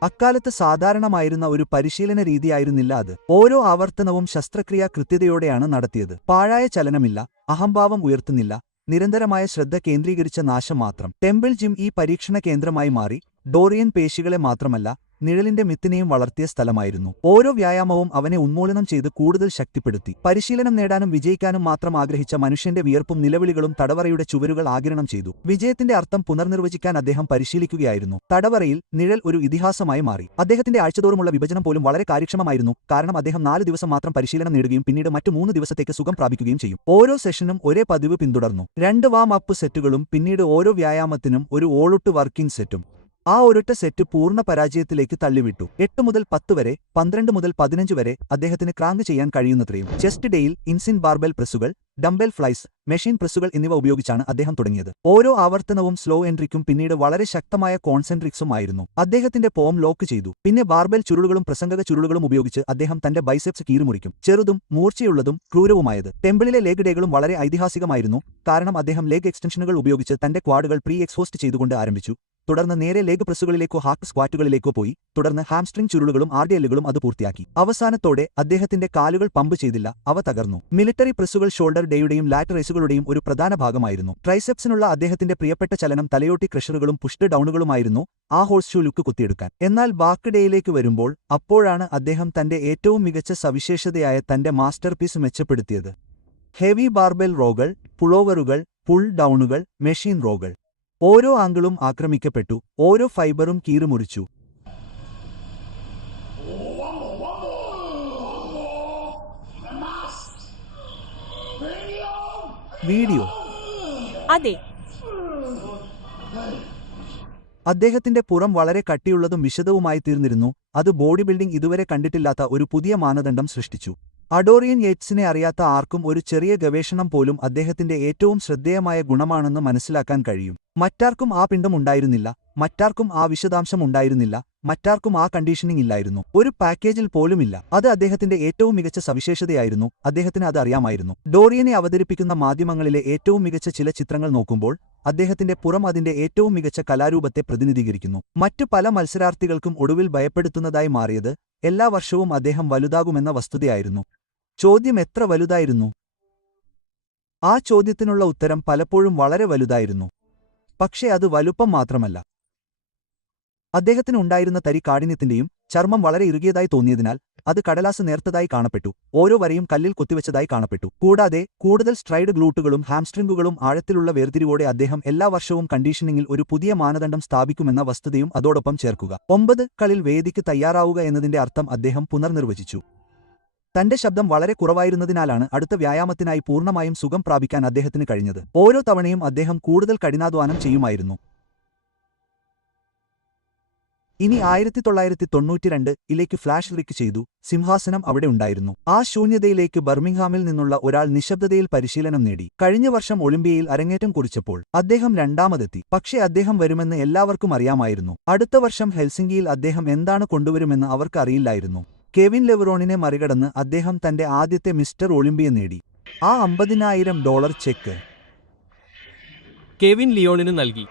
അക്കാലത്ത് സാധാരണമായിരുന്ന ഒരു പരിശീലന രീതിയായിരുന്നില്ല അത്. ഓരോ ആവർത്തനവും ശസ്ത്രക്രിയാ കൃത്യതയോടെയാണ് നടത്തിയത്. പാഴായ ചലനമില്ല, അഹംഭാവം ഉയർത്തുന്നില്ല, നിരന്തരമായ ശ്രദ്ധ കേന്ദ്രീകരിച്ച നാശം മാത്രം. ടെമ്പിൾ ജിം ഈ പരീക്ഷണ കേന്ദ്രമായി മാറി. ഡോറിയൻ പേശികളെ മാത്രമല്ല, നിഴലിന്റെ മിത്തിനെയും വളർത്തിയ സ്ഥലമായിരുന്നു. ഓരോ വ്യായാമവും അവനെ ഉന്മൂലനം ചെയ്ത് കൂടുതൽ ശക്തിപ്പെടുത്തി. പരിശീലനം നേടാനും വിജയിക്കാനും മാത്രം ആഗ്രഹിച്ച മനുഷ്യന്റെ വിയർപ്പും നിലവിളികളും തടവറയുടെ ചുവരുകൾ ആഗിരണം ചെയ്തു. വിജയത്തിന്റെ അർത്ഥം പുനർനിർവചിക്കാൻ അദ്ദേഹം പരിശീലിക്കുകയായിരുന്നു. തടവറയിൽ നിഴൽ ഒരു ഇതിഹാസമായി മാറി. അദ്ദേഹത്തിന്റെ ആഴ്ചതോറുമുള്ള വിഭജനം പോലും വളരെ കാര്യക്ഷമമായിരുന്നു, കാരണം അദ്ദേഹം 4 ദിവസം മാത്രം പരിശീലനം നേടുകയും പിന്നീട് മറ്റു 3 ദിവസത്തേക്ക് സുഖം പ്രാപിക്കുകയും ചെയ്യും. ഓരോ സെഷനും ഒരേ പതിവ് പിന്തുടർന്നു. 2 വാം അപ്പ് സെറ്റുകളും പിന്നീട് ഓരോ വ്യായാമത്തിനും ഒരു ഓൾഔട്ട് വർക്കിംഗ് സെറ്റും. ആ ഒരൊറ്റ സെറ്റ് പൂർണ്ണ പരാജയത്തിലേക്ക് തള്ളിവിട്ടു. 8 മുതൽ 10 വരെ, 12 മുതൽ 15 വരെ അദ്ദേഹത്തിന് ക്രാങ്ക് ചെയ്യാൻ കഴിയുന്നത്രയും. ചെസ്റ്റ് ഡേയിൽ ഇൻസിൻ ബാർബെൽ പ്രസ്സുകൾ, ഡംബെൽ ഫ്ലൈസ്, മെഷീൻ പ്രസ്സുകൾ എന്നിവ ഉപയോഗിച്ചാണ് അദ്ദേഹം തുടങ്ങിയത്. ഓരോ ആവർത്തനവും സ്ലോ എൻട്രിക്കും പിന്നീട് വളരെ ശക്തമായ കോൺസെൻട്രിക്സും ആയിരുന്നു. അദ്ദേഹത്തിന്റെ പോം ലോക്ക് ചെയ്തു. പിന്നെ ബാർബെൽ ചുരുളുകളും പ്രസംഗക ചുരുളുകളും ഉപയോഗിച്ച് അദ്ദേഹം തന്റെ ബൈസെപ്സ് കീറിമുറിക്കും. ചെറുതും മൂർച്ചയുള്ളതും ക്രൂരവുമായത്. ടെമ്പിളിലെ ലെഗ് ഡേകളും വളരെ ഐതിഹാസികമായിരുന്നു, കാരണം അദ്ദേഹം ലെഗ് എക്സ്റ്റൻഷനുകൾ ഉപയോഗിച്ച് തന്റെ ക്വാഡുകൾ പ്രീ എക്സ്ഹോസ്റ്റ് ചെയ്തുകൊണ്ട് ആരംഭിച്ചു. തുടർന്ന് നേരെ ലെഗ് പ്രസ്സുകളിലേക്കോ ഹാക്ക് സ്ക്വാറ്റുകളിലേക്കോ പോയി. തുടർന്ന് ഹാംസ്ട്രിംഗ് ചുരുളുകളും ആർഡിഎല്ലുകളും അത് പൂർത്തിയാക്കി. അവസാനത്തോടെ അദ്ദേഹത്തിന്റെ കാലുകൾ പമ്പ് ചെയ്തില്ല, അവ തകർന്നു. മിലിറ്ററി പ്രസ്സുകൾ ഷോൾഡർ ഡേയുടെയും ലാറ്റ് റേസുകളുടെയും ഒരു പ്രധാന ഭാഗമായിരുന്നു. ട്രൈസെപ്സിനുള്ള അദ്ദേഹത്തിന്റെ പ്രിയപ്പെട്ട ചലനം തലയോട്ടി ക്രഷറുകളും പുഷ്ഡ് ഡൌണുകളുമായിരുന്നു, ആ ഹോഴ്സ് ഷൂ ലുക്ക് കുത്തിയെടുക്കാൻ. എന്നാൽ ബാക്ക് ഡേയിലേക്ക് വരുമ്പോൾ, അപ്പോഴാണ് അദ്ദേഹം തന്റെ ഏറ്റവും മികച്ച സവിശേഷതയായ തന്റെ മാസ്റ്റർപീസ് മെച്ചപ്പെടുത്തിയത്. ഹെവി ബാർബെൽ റോകൾ, പുളോവറുകൾ, പുൾ ഡൌണുകൾ, മെഷീൻ റോകൾ. ഓരോ ആംഗിളും ആക്രമിക്കപ്പെട്ടു, ഓരോ ഫൈബറും കീറുമുറിച്ചു. വീഡിയോ. അതെ, അദ്ദേഹത്തിന്റെ പുറം വളരെ കട്ടിയുള്ളതും വിശദവുമായി തീർന്നിരുന്നു. അത് ബോഡി ബിൽഡിംഗ് ഇതുവരെ കണ്ടിട്ടില്ലാത്ത ഒരു പുതിയ മാനദണ്ഡം സൃഷ്ടിച്ചു. അഡോറിയൻ യേറ്റ്സിനെ അറിയാത്ത ആർക്കും ഒരു ചെറിയ ഗവേഷണം പോലും അദ്ദേഹത്തിന്റെ ഏറ്റവും ശ്രദ്ധേയമായ ഗുണമാണെന്ന് മനസ്സിലാക്കാൻ കഴിയും. മറ്റാർക്കും ആ പിണ്ഡം ഉണ്ടായിരുന്നില്ല, മറ്റാർക്കും ആ വിശദാംശം ഉണ്ടായിരുന്നില്ല, മറ്റാർക്കും ആ കണ്ടീഷനിംഗ് ഇല്ലായിരുന്നു. ഒരു പാക്കേജിൽ പോലുമില്ല. അത് അദ്ദേഹത്തിന്റെ ഏറ്റവും മികച്ച സവിശേഷതയായിരുന്നു, അദ്ദേഹത്തിന് അത് അറിയാമായിരുന്നു. ഡോറിയനെ അവതരിപ്പിക്കുന്ന മാധ്യമങ്ങളിലെ ഏറ്റവും മികച്ച ചില ചിത്രങ്ങൾ നോക്കുമ്പോൾ അദ്ദേഹത്തിന്റെ പുറം അതിന്റെ ഏറ്റവും മികച്ച കലാരൂപത്തെ പ്രതിനിധീകരിക്കുന്നു. മറ്റു പല മത്സരാർത്ഥികൾക്കും ഒടുവിൽ ഭയപ്പെടുത്തുന്നതായി മാറിയത് എല്ലാ വർഷവും അദ്ദേഹം വലുതാകുമെന്ന വസ്തുതയായിരുന്നു. ചോദ്യം എത്ര വലുതായിരുന്നു? ആ ചോദ്യത്തിനുള്ള ഉത്തരം പലപ്പോഴും വളരെ വലുതായിരുന്നു. പക്ഷേ അത് വലുപ്പം മാത്രമല്ല. അദ്ദേഹത്തിന് ഉണ്ടായിരുന്ന തരി കാഠിന്യത്തിന്റെയും ചർമ്മം വളരെ ഇറുകിയതായി തോന്നിയതിനാൽ അത് കടലാസ് നേർത്തതായി കാണപ്പെട്ടു. ഓരോ വരയും കല്ലിൽ കൊത്തിവെച്ചതായി കാണപ്പെട്ടു. കൂടാതെ കൂടുതൽ സ്ട്രൈഡ് ഗ്ലൂട്ടുകളും ഹാംസ്ട്രിംഗുകളും ആഴത്തിലുള്ള വേർതിരിവോടെ അദ്ദേഹം എല്ലാ വർഷവും കണ്ടീഷനിംഗിൽ ഒരു പുതിയ മാനദണ്ഡം സ്ഥാപിക്കുമെന്ന വസ്തുതയും അതോടൊപ്പം ചേർക്കുക. 9 കളിൽ വേദിക്ക് തയ്യാറാവുക എന്നതിന്റെ അർത്ഥം അദ്ദേഹം പുനർനിർവചിച്ചു. തന്റെ ശബ്ദം വളരെ കുറവായിരുന്നതിനാലാണ് അടുത്ത വ്യായാമത്തിനായി പൂർണ്ണമായും സുഖം പ്രാപിക്കാൻ അദ്ദേഹത്തിന് കഴിഞ്ഞത്. ഓരോ തവണയും അദ്ദേഹം കൂടുതൽ കഠിനാധ്വാനം ചെയ്യുമായിരുന്നു. ഇനി 1992 ഫ്ലാഷ് റിക്ക് ചെയ്തു. സിംഹാസനം അവിടെ ഉണ്ടായിരുന്നു. ആ ശൂന്യതയിലേക്ക് ബർമിംഗ്ഹാമിൽ നിന്നുള്ള ഒരാൾ നിശബ്ദതയിൽ പരിശീലനം നേടി. കഴിഞ്ഞ വർഷം ഒളിമ്പിയയിൽ അരങ്ങേറ്റം കുറിച്ചപ്പോൾ അദ്ദേഹം രണ്ടാമതെത്തി. പക്ഷേ അദ്ദേഹം വരുമെന്ന് എല്ലാവർക്കും അറിയാമായിരുന്നു. അടുത്ത വർഷം ഹെൽസിംകിയിൽ അദ്ദേഹം എന്താണ് കൊണ്ടുവരുമെന്ന് അവർക്ക് അറിയില്ലായിരുന്നു. കെവിൻ ലെവറോണിനെ മറികടന്ന് അദ്ദേഹം തന്റെ ആദ്യത്തെ മിസ്റ്റർ ഒളിമ്പിയ നേടി. ആ $50,000 ചെക്ക് കെവിൻ ലിയോണിന് നൽകി.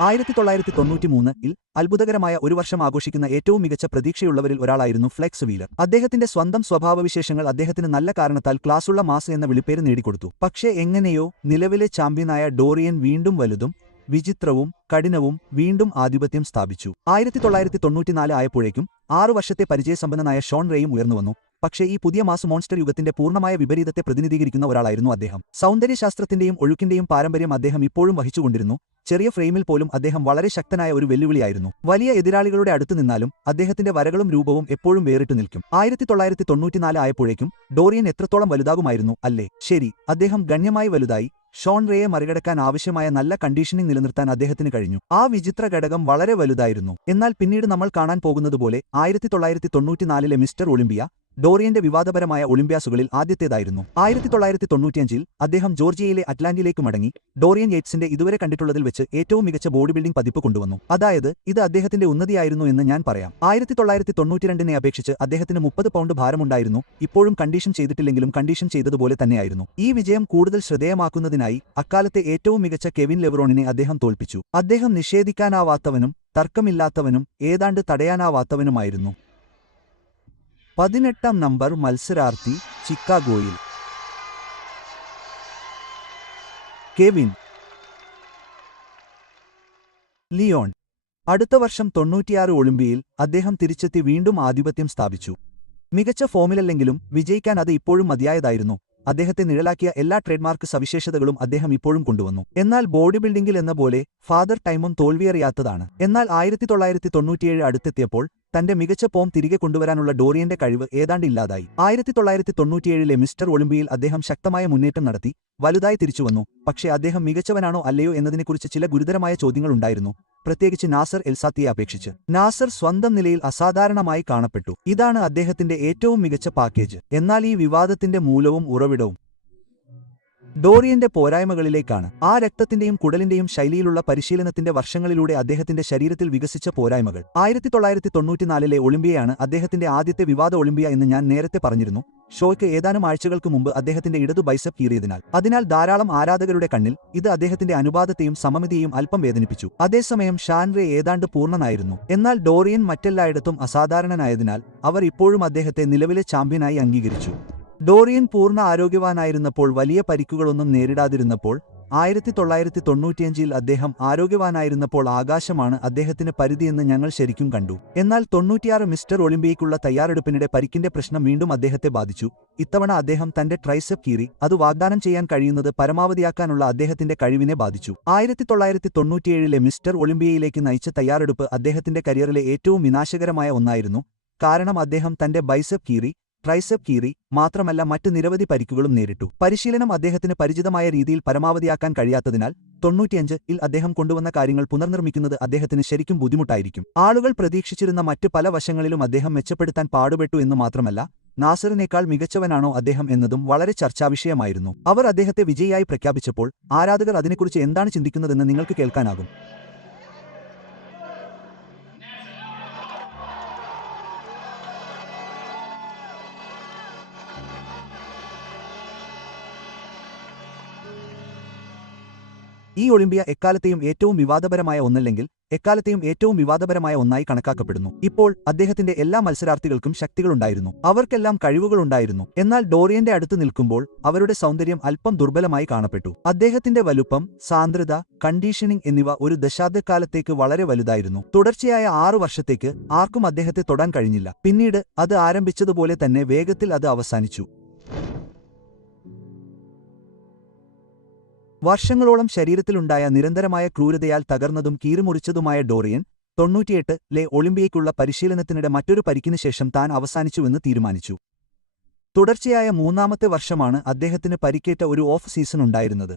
1993 അത്ഭുതകരമായ ഒരു വർഷം ആഘോഷിക്കുന്ന ഏറ്റവും മികച്ച പ്രതീക്ഷയുള്ളവരിൽ ഒരാളായിരുന്നു ഫ്ലെക്സ് വീലർ. അദ്ദേഹത്തിന്റെ സ്വന്തം സ്വഭാവവിശേഷങ്ങൾ അദ്ദേഹത്തിന് നല്ല കാരണത്താൽ ക്ലാസുള്ള മാസ് എന്ന വിളിപ്പേര് നേടിക്കൊടുത്തു. പക്ഷേ എങ്ങനെയോ നിലവിലെ ചാമ്പ്യനായ ഡോറിയൻ വീണ്ടും വലുതും വിചിത്രവും കഠിനവും വീണ്ടും ആധിപത്യം സ്ഥാപിച്ചു. 1994 ആയപ്പോഴേക്കും 6 വർഷത്തെ പരിചയസമ്പന്നനായ ഷോൺ റേയും ഉയർന്നുവന്നു. പക്ഷേ ഈ പുതിയ മാസ് മോൺസ്റ്റർ യുഗത്തിന്റെ പൂർണ്ണമായ വിപരീതത്തെ പ്രതിനിധീകരിക്കുന്ന ഒരാളായിരുന്നു അദ്ദേഹം. സൗന്ദര്യശാസ്ത്രത്തിന്റെയും ഒഴുക്കിന്റെയും പാരമ്പര്യം അദ്ദേഹം ഇപ്പോഴും വഹിച്ചുകൊണ്ടിരുന്നു. ചെറിയ ഫ്രെയിമിൽ പോലും അദ്ദേഹം വളരെ ശക്തനായ ഒരു വെല്ലുവിളിയായിരുന്നു. വലിയ എതിരാളികളുടെ അടുത്തു നിന്നാലും അദ്ദേഹത്തിന്റെ വരകളും രൂപവും എപ്പോഴും വേറിട്ടു നിൽക്കും. 1994 ആയപ്പോഴേക്കും ഡോറിയൻ എത്രത്തോളം വലുതാകുമായിരുന്നു അല്ലേ? ശരി, അദ്ദേഹം ഗണ്യമായി വലുതായി. ഷോൺ റേയെ മറികടക്കാൻ ആവശ്യമായ നല്ല കണ്ടീഷനിംഗ് നിലനിർത്താൻ അദ്ദേഹത്തിന് കഴിഞ്ഞു. ആ വിചിത്ര ഘടകം വളരെ വലുതായിരുന്നു. എന്നാൽ പിന്നീട് നമ്മൾ കാണാൻ പോകുന്നതുപോലെ 1994 മിസ്റ്റർ ഒളിമ്പിയ ഡോറിയന്റെ വിവാദപരമായ ഒളിമ്പ്യാസുകളിൽ ആദ്യത്തേതായിരുന്നു. 1995 അദ്ദേഹം ജോർജിയയിലെ അറ്റ്ലാന്റയിലേക്ക് മടങ്ങി. ഡോറിയൻ യേറ്റ്സിന്റെ ഇതുവരെ കണ്ടിട്ടുള്ളതിൽ വെച്ച് ഏറ്റവും മികച്ച ബോഡി ബിൽഡിംഗ് പതിപ്പ് കൊണ്ടുവന്നു. അതായത് ഇത് അദ്ദേഹത്തിന്റെ ഉന്നതിയായിരുന്നു എന്ന് ഞാൻ പറയാം. 1992 അപേക്ഷിച്ച് അദ്ദേഹത്തിന് 30 പൗണ്ട് ഭാരമുണ്ടായിരുന്നു. ഇപ്പോഴും കണ്ടീഷൻ ചെയ്തിട്ടില്ലെങ്കിലും കണ്ടീഷൻ ചെയ്തതുപോലെ തന്നെയായിരുന്നു. ഈ വിജയം കൂടുതൽ ശ്രദ്ധേയമാക്കുന്നതിനായി അക്കാലത്തെ ഏറ്റവും മികച്ച കെവിൻ ലെവറോണിനെ അദ്ദേഹം തോൽപ്പിച്ചു. അദ്ദേഹം നിഷേധിക്കാനാവാത്തവനും തർക്കമില്ലാത്തവനും ഏതാണ്ട് തടയാനാവാത്തവനുമായിരുന്നു. 18ാം നമ്പർ മത്സരാർത്ഥി ചിക്കാഗോയിൽ കെവിൻ ലിയോൺ. അടുത്ത വർഷം 96 ഒളിമ്പിയയിൽ അദ്ദേഹം തിരിച്ചെത്തി വീണ്ടും ആധിപത്യം സ്ഥാപിച്ചു. മികച്ച ഫോമിലല്ലെങ്കിലും വിജയിക്കാൻ അത് ഇപ്പോഴും മതിയായതായിരുന്നു. അദ്ദേഹത്തെ നിഴലാക്കിയ എല്ലാ ട്രേഡ്മാർക്ക് സവിശേഷതകളും അദ്ദേഹം ഇപ്പോഴും കൊണ്ടുവന്നു. എന്നാൽ ബോഡി ബിൽഡിംഗിൽ എന്ന പോലെ ഫാദർ ടൈമും തോൽവിയറിയാത്തതാണ്. എന്നാൽ 1997 അടുത്തെത്തിയപ്പോൾ തന്റെ മികച്ച ഫോം തിരികെ കൊണ്ടുവരാനുള്ള ഡോറിയന്റെ കഴിവ് ഏതാണ്ട് ഇല്ലാതായി. 1997 മിസ്റ്റർ ഒളിമ്പിയയിൽ അദ്ദേഹം ശക്തമായ മുന്നേറ്റം നടത്തി, വലുതായി തിരിച്ചുവന്നു. പക്ഷേ അദ്ദേഹം മികച്ചവനാണോ അല്ലയോ എന്നതിനെക്കുറിച്ച് ചില ഗുരുതരമായ ചോദ്യങ്ങൾ ഉണ്ടായിരുന്നു, പ്രത്യേകിച്ച് നാസർ എൽസാത്തിയെ അപേക്ഷിച്ച്. നാസർ സ്വന്തം നിലയിൽ അസാധാരണമായി കാണപ്പെട്ടു. ഇതാണ് അദ്ദേഹത്തിന്റെ ഏറ്റവും മികച്ച പാക്കേജ്. എന്നാൽ ഈ വിവാദത്തിന്റെ മൂലവും ഉറവിടവും ഡോറിയന്റെ പോരായ്മകളിലേക്കാണ്. ആ രക്തത്തിന്റെയും കുടലിന്റെയും ശൈലിയിലുള്ള പരിശീലനത്തിന്റെ വർഷങ്ങളിലൂടെ അദ്ദേഹത്തിന്റെ ശരീരത്തിൽ വികസിച്ച പോരായ്മകൾ. 1994 ഒളിമ്പിയയാണ് അദ്ദേഹത്തിന്റെ ആദ്യത്തെ വിവാദ ഒളിമ്പിയ എന്ന് ഞാൻ നേരത്തെ പറഞ്ഞിരുന്നു. ഷോയ്ക്ക് ഏതാനും ആഴ്ചകൾക്ക് മുമ്പ് അദ്ദേഹത്തിന്റെ ഇടതു ബൈസെപ്പ് കീറിയതിനാൽ ധാരാളം ആരാധകരുടെ കണ്ണിൽ ഇത് അദ്ദേഹത്തിന്റെ അനുപാതത്തെയും സമമിതിയെയും അല്പം വേദനിപ്പിച്ചു. അതേസമയം ഷാൻ റേ ഏതാണ്ട് പൂർണ്ണനായിരുന്നു. എന്നാൽ ഡോറിയൻ മറ്റെല്ലായിടത്തും അസാധാരണനായതിനാൽ അവർ ഇപ്പോഴും അദ്ദേഹത്തെ നിലവിലെ ചാമ്പ്യനായി അംഗീകരിച്ചു. ഡോറിയൻ പൂർണ്ണ ആരോഗ്യവാനായിരുന്നപ്പോൾ വലിയ പരിക്കുകളൊന്നും നേരിടാതിരുന്നപ്പോൾ 1995 അദ്ദേഹം ആരോഗ്യവാനായിരുന്നപ്പോൾ ആകാശമാണ് അദ്ദേഹത്തിന് പരിധിയെന്ന് ഞങ്ങൾ ശരിക്കും കണ്ടു. എന്നാൽ 96 മിസ്റ്റർ ഒളിമ്പിയയ്ക്കുള്ള തയ്യാറെടുപ്പിനിടെ പരിക്കിന്റെ പ്രശ്നം വീണ്ടും അദ്ദേഹത്തെ ബാധിച്ചു. ഇത്തവണ അദ്ദേഹം തന്റെ ട്രൈസെപ്പ് കീറി. അത് വാഗ്ദാനം ചെയ്യാൻ കഴിയുന്നത് പരമാവധിയാക്കാനുള്ള അദ്ദേഹത്തിന്റെ കഴിവിനെ ബാധിച്ചു. 1997 മിസ്റ്റർ ഒളിമ്പിയയിലേക്ക് നയിച്ച തയ്യാറെടുപ്പ് അദ്ദേഹത്തിന്റെ കരിയറിലെ ഏറ്റവും വിനാശകരമായ ഒന്നായിരുന്നു. കാരണം അദ്ദേഹം തന്റെ ബൈസെപ്പ് കീറി, ട്രൈസെപ്പ് കീറി, മാത്രമല്ല മറ്റ് നിരവധി പരിക്കുകളും നേരിട്ടു. പരിശീലനം അദ്ദേഹത്തിന് പരിചിതമായ രീതിയിൽ പരമാവധിയാക്കാൻ കഴിയാത്തതിനാൽ 95 അദ്ദേഹം കൊണ്ടുവന്ന കാര്യങ്ങൾ പുനർനിർമ്മിക്കുന്നത് അദ്ദേഹത്തിന് ശരിക്കും ബുദ്ധിമുട്ടായിരിക്കും. ആളുകൾ പ്രതീക്ഷിച്ചിരുന്ന മറ്റ് പല വശങ്ങളിലും അദ്ദേഹം മെച്ചപ്പെടുത്താൻ പാടുപെട്ടു എന്ന് മാത്രമല്ല നാസറിനേക്കാൾ മികച്ചവനാണോ അദ്ദേഹം എന്നതും വളരെ ചർച്ചാവിഷയമായിരുന്നു. അവർ അദ്ദേഹത്തെ വിജയിയായി പ്രഖ്യാപിച്ചപ്പോൾ ആരാധകർ അതിനെക്കുറിച്ച് എന്താണ് ചിന്തിക്കുന്നതെന്ന് നിങ്ങൾക്ക് കേൾക്കാനാകും. ഈ ഒളിമ്പിയ എക്കാലത്തെയും ഏറ്റവും വിവാദപരമായ ഒന്നല്ലെങ്കിൽ എക്കാലത്തെയും ഏറ്റവും വിവാദപരമായ ഒന്നായി കണക്കാക്കപ്പെടുന്നു. ഇപ്പോൾ അദ്ദേഹത്തിന്റെ എല്ലാ മത്സരാർത്ഥികൾക്കും ശക്തികളുണ്ടായിരുന്നു, അവർക്കെല്ലാം കഴിവുകളുണ്ടായിരുന്നു. എന്നാൽ ഡോറിയന്റെ അടുത്ത് നിൽക്കുമ്പോൾ അവരുടെ സൗന്ദര്യം അല്പം ദുർബലമായി കാണപ്പെട്ടു. അദ്ദേഹത്തിന്റെ വലുപ്പം, സാന്ദ്രത, കണ്ടീഷനിംഗ് എന്നിവ ഒരു ദശാബ്ദക്കാലത്തേക്ക് വളരെ വലുതായിരുന്നു. തുടർച്ചയായ 6 വർഷത്തേക്ക് ആർക്കും അദ്ദേഹത്തെ തൊടാൻ കഴിഞ്ഞില്ല. പിന്നീട് അത് ആരംഭിച്ചതുപോലെ തന്നെ വേഗത്തിൽ അത് അവസാനിച്ചു. വർഷങ്ങളോളം ശരീരത്തിലുണ്ടായ നിരന്തരമായ ക്രൂരതയാൽ തകർന്നതും കീറിമുറിച്ചതുമായ ഡോറിയൻ 98-ലെ ഒളിമ്പിയയ്ക്കുള്ള പരിശീലനത്തിനിടെ മറ്റൊരു പരിക്കിന് ശേഷം താൻ അവസാനിച്ചുവെന്ന് തീരുമാനിച്ചു. തുടർച്ചയായ 3-ാമത്തെ വർഷമാണ് അദ്ദേഹത്തിന് പരിക്കേറ്റ ഒരു ഓഫ് സീസൺ ഉണ്ടായിരുന്നത്.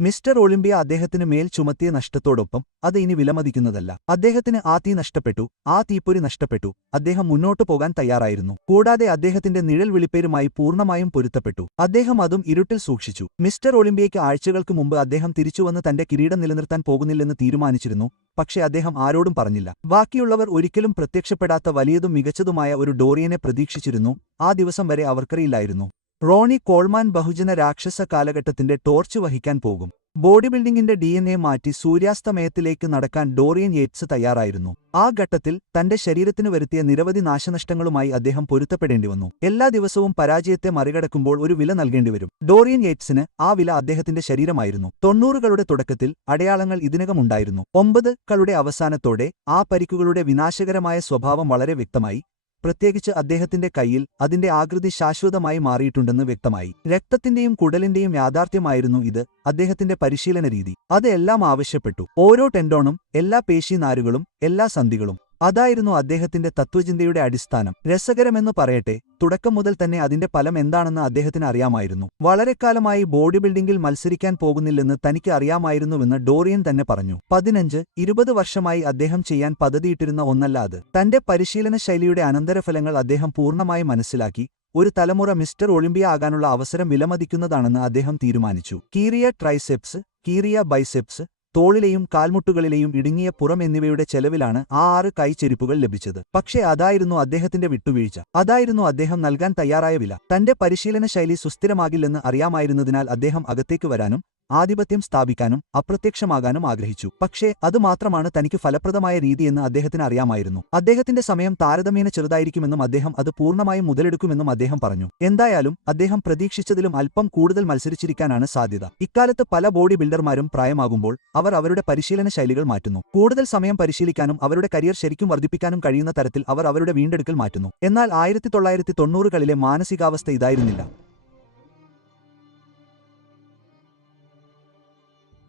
മിസ്റ്റർ ഒളിമ്പിയ അദ്ദേഹത്തിന് മേൽ ചുമത്തിയ നഷ്ടത്തോടൊപ്പം അത് ഇനി വിലമതിക്കുന്നതല്ല. അദ്ദേഹത്തിന് ആ തീ നഷ്ടപ്പെട്ടു, ആ തീപ്പൊരി നഷ്ടപ്പെട്ടു. അദ്ദേഹം മുന്നോട്ടു പോകാൻ തയ്യാറായിരുന്നു. കൂടാതെ അദ്ദേഹത്തിന്റെ നിഴൽ വിളിപ്പേരുമായി പൂർണ്ണമായും പൊരുത്തപ്പെട്ടു. അദ്ദേഹം അതും ഇരുട്ടിൽ സൂക്ഷിച്ചു. മിസ്റ്റർ ഒളിമ്പിയയ്ക്ക് ആഴ്ചകൾക്ക് മുമ്പ് അദ്ദേഹം തിരിച്ചുവന്ന് തന്റെ കിരീടം നിലനിർത്താൻ പോകുന്നില്ലെന്ന് തീരുമാനിച്ചിരുന്നു. പക്ഷേ അദ്ദേഹം ആരോടും പറഞ്ഞില്ല. ബാക്കിയുള്ളവർ ഒരിക്കലും പ്രത്യക്ഷപ്പെടാത്ത വലിയതും മികച്ചതുമായ ഒരു ഡോറിയനെ പ്രതീക്ഷിച്ചിരുന്നു. ആ ദിവസം വരെ അവർക്കറിയില്ലായിരുന്നു റോണി കോൾമാൻ ബഹുജന രാക്ഷസ കാലഘട്ടത്തിന്റെ ടോർച്ച് വഹിക്കാൻ പോകും. ബോഡി ബിൽഡിംഗിന്റെ DNA മാറ്റി സൂര്യാസ്തമയത്തിലേക്ക് നടക്കാൻ ഡോറിയൻ യേറ്റ്സ് തയ്യാറായിരുന്നു. ആ ഘട്ടത്തിൽ തന്റെ ശരീരത്തിന് വരുത്തിയ നിരവധി നാശനഷ്ടങ്ങളുമായി അദ്ദേഹം പൊരുത്തപ്പെടേണ്ടിവന്നു. എല്ലാ ദിവസവും പരാജയത്തെ മറികടക്കുമ്പോൾ ഒരു വില നൽകേണ്ടിവരും. ഡോറിയൻ യേറ്റ്സിന് ആ വില അദ്ദേഹത്തിന്റെ ശരീരമായിരുന്നു. 90കളുടെ തുടക്കത്തിൽ അടയാളങ്ങൾ ഇതിനകം ഉണ്ടായിരുന്നു. 90കളുടെ അവസാനത്തോടെ ആ പരിക്കുകളുടെ വിനാശകരമായ സ്വഭാവം വളരെ വ്യക്തമായി. പ്രത്യേകിച്ച് അദ്ദേഹത്തിന്റെ കൈയിൽ അതിന്റെ ആകൃതി ശാശ്വതമായി മാറിയിട്ടുണ്ടെന്ന് വ്യക്തമായി. രക്തത്തിന്റെയും കുടലിന്റെയും യാഥാർത്ഥ്യമായിരുന്നു ഇത്. അദ്ദേഹത്തിന്റെ പരിശീലന രീതി അത് എല്ലാം ആവശ്യപ്പെട്ടു. ഓരോ ടെൻഡോണും, എല്ലാ പേശീനാരുകളും, എല്ലാ സന്ധികളും. അതായിരുന്നു അദ്ദേഹത്തിന്റെ തത്വചിന്തയുടെ അടിസ്ഥാനം. രസകരമെന്ന് പറയട്ടെ, തുടക്കം മുതൽ തന്നെ അതിന്റെ ഫലം എന്താണെന്ന് അദ്ദേഹത്തിന് അറിയാമായിരുന്നു. വളരെക്കാലമായി ബോഡി ബിൽഡിംഗിൽ മത്സരിക്കാൻ പോകുന്നില്ലെന്ന് തനിക്ക് അറിയാമായിരുന്നുവെന്ന് ഡോറിയൻ തന്നെ പറഞ്ഞു. 15-20 വർഷമായി അദ്ദേഹം ചെയ്യാൻ പദ്ധതിയിട്ടിരുന്ന ഒന്നല്ല അത്. തന്റെ പരിശീലന ശൈലിയുടെ അനന്തരഫലങ്ങൾ അദ്ദേഹം പൂർണ്ണമായി മനസ്സിലാക്കി. ഒരു തലമുറ മിസ്റ്റർ ഒളിമ്പിയ ആകാനുള്ള അവസരം വിലമതിക്കുന്നതാണെന്ന് അദ്ദേഹം തീരുമാനിച്ചു. കീറിയ ട്രൈസെപ്സ്, കീറിയ ബൈസെപ്സ്, തോളിലെയും കാൽമുട്ടുകളിലെയും ഇടുങ്ങിയ പുറം എന്നിവയുടെ ചെലവിലാണ് ആ 6 കൈച്ചെരിപ്പുകൾ ലഭിച്ചത്. പക്ഷേ അതായിരുന്നു അദ്ദേഹത്തിന്റെ വിട്ടുവീഴ്ച. അതായിരുന്നു അദ്ദേഹം നൽകാൻ തയ്യാറായ വില. തന്റെ പരിശീലന ശൈലി സുസ്ഥിരമാകില്ലെന്ന് അറിയാമായിരുന്നതിനാൽ അദ്ദേഹം അകത്തേക്ക് വരാനും ആധിപത്യം സ്ഥാപിക്കാനും അപ്രത്യക്ഷമാകാനും ആഗ്രഹിച്ചു. പക്ഷേ അതുമാത്രമാണ് തനിക്ക് ഫലപ്രദമായ രീതിയെന്ന് അദ്ദേഹത്തിന് അറിയാമായിരുന്നു. അദ്ദേഹത്തിന്റെ സമയം താരതമ്യേന ചെറുതായിരിക്കുമെന്നും അദ്ദേഹം അത് പൂർണ്ണമായും മുതലെടുക്കുമെന്നും അദ്ദേഹം പറഞ്ഞു. എന്തായാലും അദ്ദേഹം പ്രതീക്ഷിച്ചതിലും അല്പം കൂടുതൽ മത്സരിച്ചിരിക്കാനാണ് സാധ്യത. ഇക്കാലത്ത് പല ബോഡി ബിൽഡർമാരും പ്രായമാകുമ്പോൾ അവർ അവരുടെ പരിശീലന ശൈലികൾ മാറ്റുന്നു. കൂടുതൽ സമയം പരിശീലിക്കാനും അവരുടെ കരിയർ ശരിക്കും വർദ്ധിപ്പിക്കാനും കഴിയുന്ന തരത്തിൽ അവർ അവരുടെ വീണ്ടെടുക്കൽ മാറ്റുന്നു. എന്നാൽ 1990കളിലെ മാനസികാവസ്ഥ ഇതായിരുന്നില്ല.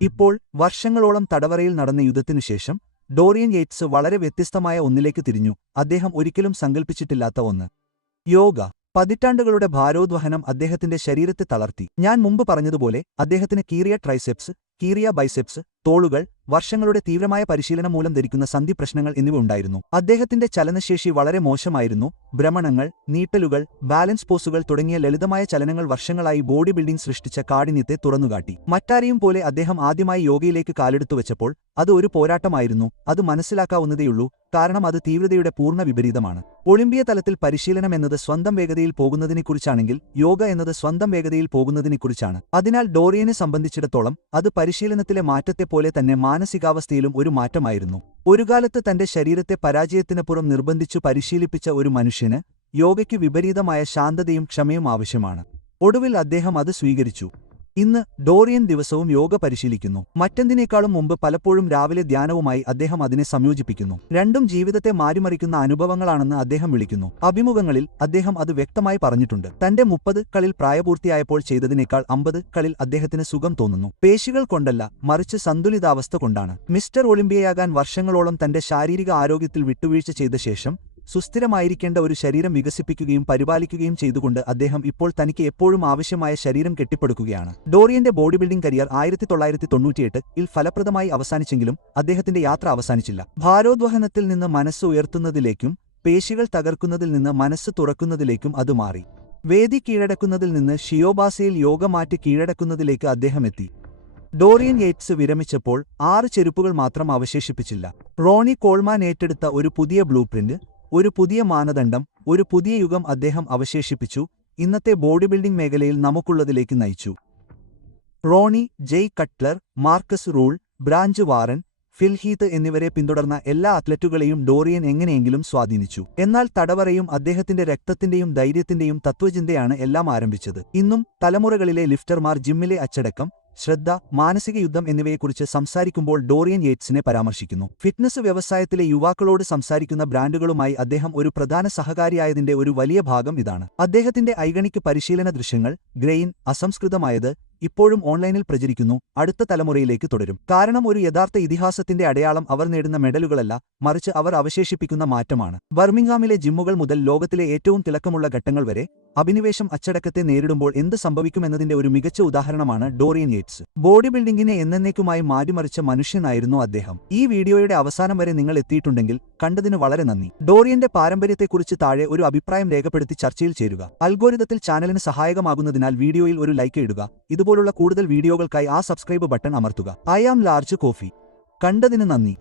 ഇപ്പോൾ വർഷങ്ങളോളം തടവറയിൽ നടന്ന യുദ്ധത്തിനുശേഷം ഡോറിയൻ യേറ്റ്സ് വളരെ വ്യത്യസ്തമായ ഒന്നിലേക്ക് തിരിഞ്ഞു. അദ്ദേഹം ഒരിക്കലും സങ്കൽപ്പിച്ചിട്ടില്ലാത്ത ഒന്ന്. യോഗ. പതിറ്റാണ്ടുകളുടെ ഭാരോദ്വഹനം അദ്ദേഹത്തിന്റെ ശരീരത്തെ തളർത്തി. ഞാൻ മുമ്പ് പറഞ്ഞതുപോലെ അദ്ദേഹത്തിന് കീറിയ ട്രൈസെപ്സ്, കീറിയ ബൈസെപ്സ്, തോളുകൾ, വർഷങ്ങളുടെ തീവ്രമായ പരിശീലനം മൂലം ധരിക്കുന്ന സന്ധി പ്രശ്നങ്ങൾ എന്നിവ ഉണ്ടായിരുന്നു. അദ്ദേഹത്തിന്റെ ചലനശേഷി വളരെ മോശമായിരുന്നു. ഭ്രമണങ്ങൾ, നീട്ടലുകൾ, ബാലൻസ് പോസുകൾ തുടങ്ങിയ ലളിതമായ ചലനങ്ങൾ വർഷങ്ങളായി ബോഡി ബിൽഡിംഗ് സൃഷ്ടിച്ച കാഠിന്യത്തെ തുറന്നുകാട്ടി. മറ്റാരെയും പോലെ അദ്ദേഹം ആദ്യമായി യോഗയിലേക്ക് കാലെടുത്തു വെച്ചപ്പോൾ അത് ഒരു പോരാട്ടമായിരുന്നു. അത് മനസ്സിലാക്കാവുന്നതേയുള്ളൂ, കാരണം അത് തീവ്രതയുടെ പൂർണ്ണ വിപരീതമാണ്. ഒളിമ്പിയ തലത്തിൽ പരിശീലനം എന്നത് സ്വന്തം വേഗതയിൽ പോകുന്നതിനെക്കുറിച്ചാണെങ്കിൽ യോഗ എന്നത് സ്വന്തം വേഗതയിൽ പോകുന്നതിനെക്കുറിച്ചാണ്. അതിനാൽ ഡോറിയനെ സംബന്ധിച്ചിടത്തോളം അത് പരിശീലനത്തിലെ മാറ്റത്തെ പോലെ തന്നെ മാനസികാവസ്ഥയിലും ഒരു മാറ്റമായിരുന്നു. ഒരു കാലത്ത് തന്റെ ശരീരത്തെ പരാജയത്തിനപ്പുറം നിർബന്ധിച്ചു പരിശീലിപ്പിച്ച ഒരു മനുഷ്യന് യോഗയ്ക്ക് വിപരീതമായ ശാന്തതയും ക്ഷമയും ആവശ്യമാണ്. ഒടുവിൽ അദ്ദേഹം അത് സ്വീകരിച്ചു. ഇന്ന് ഡോറിയൻ ദിവസവും യോഗ പരിശീലിക്കുന്നു. മറ്റെന്തിനേക്കാളും മുമ്പ് പലപ്പോഴും രാവിലെ ധ്യാനവുമായി അദ്ദേഹം അതിനെ സംയോജിപ്പിക്കുന്നു. രണ്ടും ജീവിതത്തെ മാറ്റിമറിക്കുന്ന അനുഭവങ്ങളാണെന്ന് അദ്ദേഹം വിളിക്കുന്നു. അഭിമുഖങ്ങളിൽ അദ്ദേഹം അത് വ്യക്തമായി പറഞ്ഞിട്ടുണ്ട്. തന്റെ 30കളിൽ പ്രായപൂർത്തിയായപ്പോൾ ചെയ്തതിനേക്കാൾ 50കളിൽ അദ്ദേഹത്തിന് സുഖം തോന്നുന്നു. പേശികൾ കൊണ്ടല്ല, മറിച്ച് സന്തുലിതാവസ്ഥ കൊണ്ടാണ്. മിസ്റ്റർ ഒളിമ്പിയയാകാൻ വർഷങ്ങളോളം തന്റെ ശാരീരിക ആരോഗ്യത്തിൽ വിട്ടുവീഴ്ച ചെയ്ത ശേഷം സുസ്ഥിരമായിരിക്കേണ്ട ഒരു ശരീരം വികസിപ്പിക്കുകയും പരിപാലിക്കുകയും ചെയ്തുകൊണ്ട് അദ്ദേഹം ഇപ്പോൾ തനിക്ക് എപ്പോഴും ആവശ്യമായ ശരീരം കെട്ടിപ്പടുക്കുകയാണ്. ഡോറിയന്റെ ബോഡി ബിൽഡിംഗ് കരിയർ 1998-ൽ ഫലപ്രദമായി അവസാനിച്ചെങ്കിലും അദ്ദേഹത്തിന്റെ യാത്ര അവസാനിച്ചില്ല. ഭാരോദ്വഹനത്തിൽ നിന്ന് മനസ്സ് ഉയർത്തുന്നതിലേക്കും പേശികൾ തകർക്കുന്നതിൽ നിന്ന് മനസ്സ് തുറക്കുന്നതിലേക്കും അത് മാറി. വേദി കീഴടക്കുന്നതിൽ നിന്ന് ഷിയോബാസയിൽ യോഗ മാറ്റി കീഴടക്കുന്നതിലേക്ക് അദ്ദേഹം എത്തി. ഡോറിയൻ യേറ്റ്സ് വിരമിച്ചപ്പോൾ 6 ചെരുപ്പുകൾ മാത്രം അവശേഷിപ്പിച്ചില്ല. റോണി കോൾമാൻ ഏറ്റെടുത്ത ഒരു പുതിയ ബ്ലൂപ്രിന്റ്, ഒരു പുതിയ മാനദണ്ഡം, ഒരു പുതിയ യുഗം അദ്ദേഹം അവശേഷിപ്പിച്ചു, ഇന്നത്തെ ബോഡി ബിൽഡിംഗ് മേഖലയിൽ നമുക്കുള്ളതിലേക്ക് നയിച്ചു. റോണി, ജെയ് Cutler, Marcus rule, branch Warren, ഫിൽ ഹീത്ത് എന്നിവരെ പിന്തുടർന്ന എല്ലാ അത്ലറ്റുകളെയും ഡോറിയൻ എങ്ങനെയെങ്കിലും സ്വാധീനിച്ചു. എന്നാൽ തടവറയും അദ്ദേഹത്തിന്റെ രക്തത്തിന്റെയും ധൈര്യത്തിന്റെയും തത്വചിന്തയാണ് എല്ലാം ആരംഭിച്ചത്. ഇന്നും തലമുറകളിലെ ലിഫ്റ്റർമാർ ജിമ്മിലെ അച്ചടക്കം, ശ്രദ്ധ, മാനസിക യുദ്ധം എന്നിവയെക്കുറിച്ച് സംസാരിക്കുമ്പോൾ ഡോറിയൻ യേറ്റ്സിനെ പരാമർശിക്കുന്നു. ഫിറ്റ്നസ് വ്യവസായത്തിലെ യുവാക്കളോട് സംസാരിക്കുന്ന ബ്രാൻഡുകളുമായി അദ്ദേഹം ഒരു പ്രധാന സഹകാരിയായതിന്റെ ഒരു വലിയ ഭാഗം ഇതാണ്. അദ്ദേഹത്തിന്റെ ഐകണിക് പരിശീലന ദൃശ്യങ്ങൾ, ഗ്രെയിൻ, അസംസ്കൃതമായത്, ഇപ്പോഴും ഓൺലൈനിൽ പ്രചരിക്കുന്നു, അടുത്ത തലമുറയിലേക്ക് തുടരും. കാരണം ഒരു യഥാർത്ഥ ഇതിഹാസത്തിന്റെ അടയാളം അവർ നേടുന്ന മെഡലുകളല്ല, മറിച്ച് അവർ അവശേഷിപ്പിക്കുന്ന മാറ്റമാണ്. ബർമിംഗ്ഹാമിലെ ജിമ്മുകൾ മുതൽ ലോകത്തിലെ ഏറ്റവും തിളക്കമുള്ള ഘട്ടങ്ങൾ വരെ അഭിനിവേശം അച്ചടക്കത്തെ നേരിടുമ്പോൾ എന്ത് സംഭവിക്കുമെന്നതിന്റെ ഒരു മികച്ച ഉദാഹരണമാണ് ഡോറിയൻ യേറ്റ്സ്. ബോഡി ബിൽഡിംഗിനെ എന്നേക്കുമായി മാറ്റിമറിച്ച മനുഷ്യനായിരുന്നു അദ്ദേഹം. ഈ വീഡിയോയുടെ അവസാനം വരെ നിങ്ങൾ എത്തിയിട്ടുണ്ടെങ്കിൽ കണ്ടതിന് വളരെ നന്ദി. ഡോറിയന്റെ പാരമ്പര്യത്തെക്കുറിച്ച് താഴെ ഒരു അഭിപ്രായം രേഖപ്പെടുത്തി ചർച്ചയിൽ ചേരുക. അൽഗോരിതത്തിൽ ചാനലിന് സഹായകമാകുന്നതിനാൽ വീഡിയോയിൽ ഒരു ലൈക്ക് ഇടുക. ഇതുപോലുള്ള കൂടുതൽ വീഡിയോകൾക്കായി ആ സബ്സ്ക്രൈബ് ബട്ടൺ അമർത്തുക. I am large coffee. കണ്ടതിന് നന്ദി.